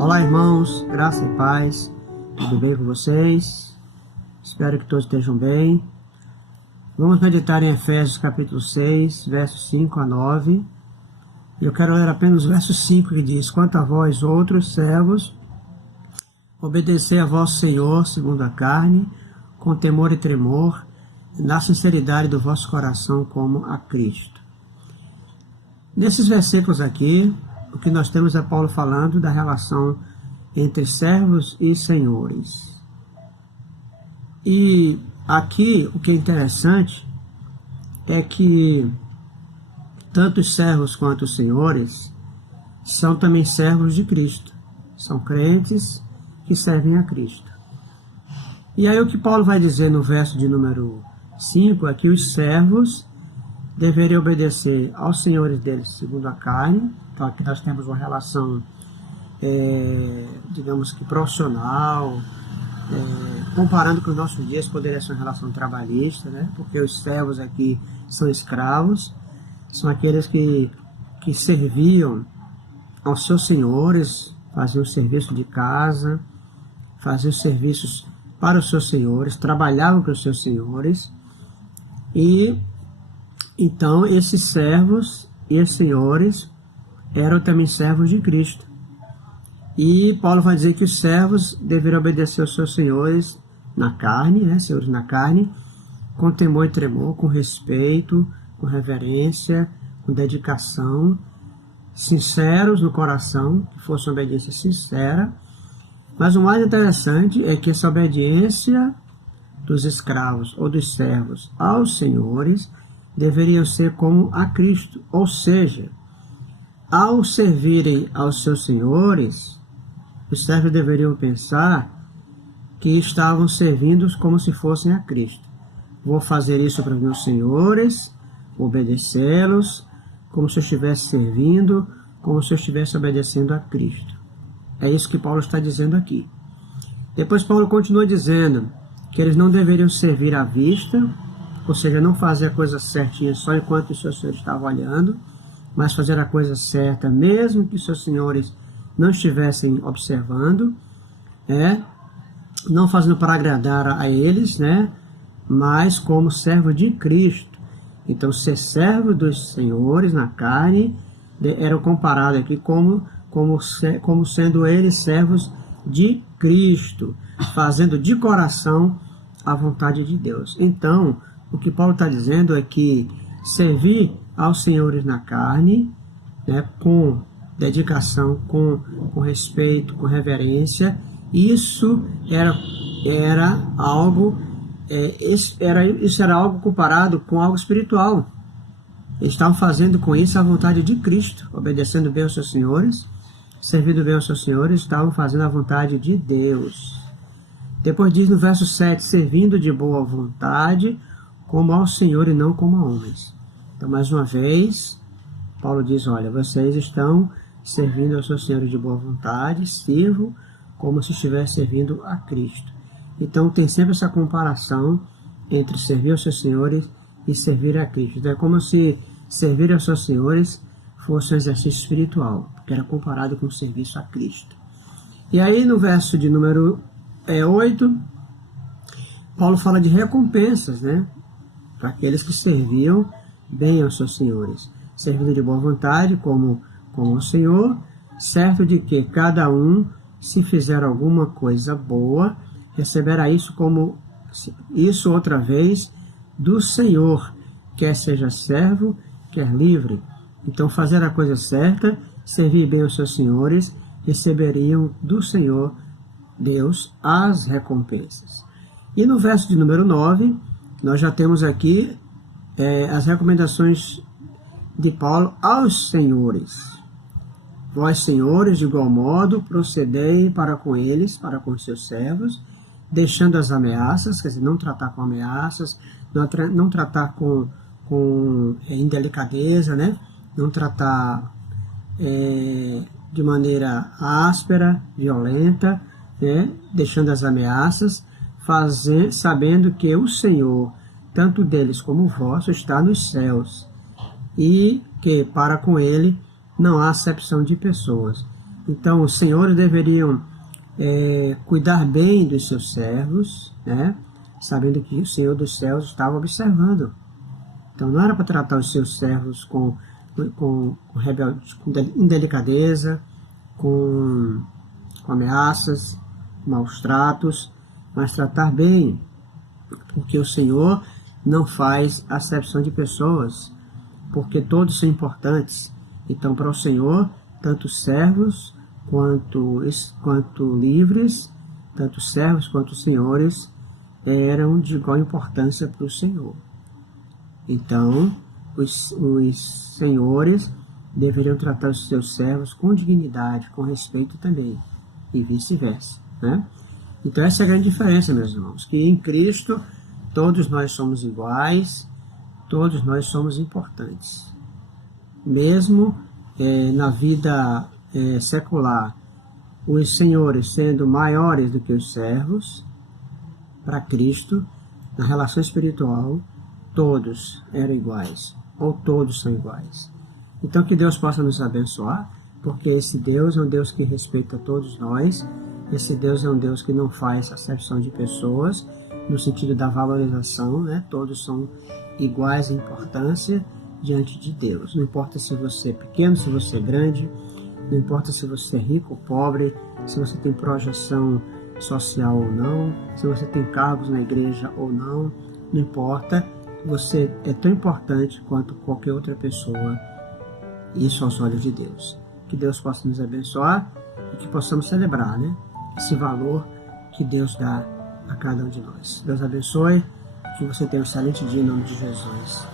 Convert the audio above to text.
Olá, irmãos, graça e paz, tudo bem com vocês? Espero que todos estejam bem. Vamos meditar em Efésios capítulo 6, versos 5 a 9. Eu quero ler apenas o verso 5 que diz: Quanto a vós, outros servos, obedecei a vosso Senhor segundo a carne, com temor e tremor, na sinceridade do vosso coração como a Cristo. Nesses versículos aqui, o que nós temos é Paulo falando da relação entre servos e senhores. E aqui o que é interessante é que tanto os servos quanto os senhores são também servos de Cristo. São crentes que servem a Cristo. E aí o que Paulo vai dizer no verso de número 5 é que os servos deveriam obedecer aos senhores deles segundo a carne. Então aqui nós temos uma relação, digamos que profissional, comparando com os nossos dias, poderia ser uma relação trabalhista, né? Porque os servos aqui são escravos, são aqueles que serviam aos seus senhores, faziam o serviço de casa, faziam serviços para os seus senhores, trabalhavam para os seus senhores, e então esses servos e os senhores eram também servos de Cristo. E Paulo vai dizer que os servos deveriam obedecer aos seus senhores na carne, né, senhores na carne, com temor e tremor, com respeito, com reverência, com dedicação, sinceros no coração, que fosse uma obediência sincera. Mas o mais interessante é que essa obediência dos escravos ou dos servos aos senhores deveriam ser como a Cristo, ou seja, ao servirem aos seus senhores, os servos deveriam pensar que estavam servindo como se fossem a Cristo. Vou fazer isso para os meus senhores, obedecê-los, como se eu estivesse servindo, como se eu estivesse obedecendo a Cristo. É isso que Paulo está dizendo aqui. Depois Paulo continua dizendo que eles não deveriam servir à vista, ou seja, não fazer a coisa certinha só enquanto os seus senhores estavam olhando, mas fazer a coisa certa mesmo que seus senhores não estivessem observando, não fazendo para agradar a eles, mas como servo de Cristo. Então, ser servo dos senhores na carne era comparado aqui como sendo eles servos de Cristo, fazendo de coração a vontade de Deus. Então, o que Paulo está dizendo é que servir aos senhores na carne, com dedicação, com respeito, com reverência, isso era algo comparado com algo espiritual. Eles estavam fazendo com isso a vontade de Cristo, obedecendo bem aos seus senhores, servindo bem aos seus senhores, estavam fazendo a vontade de Deus. Depois diz no verso 7, servindo de boa vontade, como ao Senhor e não como a homens. Então, mais uma vez, Paulo diz, olha, vocês estão servindo aos seus senhores de boa vontade, sirvam como se estivesse servindo a Cristo. Então, tem sempre essa comparação entre servir aos seus senhores e servir a Cristo. Então, é como se servir aos seus senhores fosse um exercício espiritual, que era comparado com o serviço a Cristo. E aí, no verso de número 8, Paulo fala de recompensas, para aqueles que serviam bem aos seus senhores, servindo de boa vontade, como o Senhor, certo de que cada um, se fizer alguma coisa boa, receberá isso outra vez do Senhor, quer seja servo, quer livre. Então, fazer a coisa certa, servir bem aos seus senhores, receberiam do Senhor, Deus, as recompensas. E no verso de número 9, nós já temos aqui as recomendações de Paulo aos senhores. Vós, senhores, de igual modo, procedei para com eles, para com os seus servos, deixando as ameaças, quer dizer, não tratar com ameaças, não tratar com indelicadeza, não tratar de maneira áspera, violenta, deixando as ameaças, sabendo que o Senhor, tanto deles como o vosso, está nos céus, e que para com ele não há acepção de pessoas. Então, os senhores deveriam cuidar bem dos seus servos, né? Sabendo que o Senhor dos céus estava observando. Então, não era para tratar os seus servos com indelicadeza, com ameaças, maus tratos, mas tratar bem, porque o Senhor não faz acepção de pessoas, porque todos são importantes. Então, para o Senhor, tanto servos quanto livres, tanto servos quanto senhores, eram de igual importância para o Senhor. Então, os senhores deveriam tratar os seus servos com dignidade, com respeito também, e vice-versa, né? Então, essa é a grande diferença, meus irmãos, que em Cristo todos nós somos iguais, todos nós somos importantes. Mesmo na vida secular, os senhores sendo maiores do que os servos, para Cristo, na relação espiritual, todos eram iguais, ou todos são iguais. Então, que Deus possa nos abençoar, porque esse Deus é um Deus que respeita todos nós, esse Deus é um Deus que não faz acepção de pessoas, no sentido da valorização, né? Todos são iguais em importância diante de Deus. Não importa se você é pequeno, se você é grande, não importa se você é rico ou pobre, se você tem projeção social ou não, se você tem cargos na igreja ou não, não importa, você é tão importante quanto qualquer outra pessoa, isso aos olhos de Deus. Que Deus possa nos abençoar e que possamos celebrar, né, esse valor que Deus dá a cada um de nós. Deus abençoe, que você tenha um excelente dia em nome de Jesus.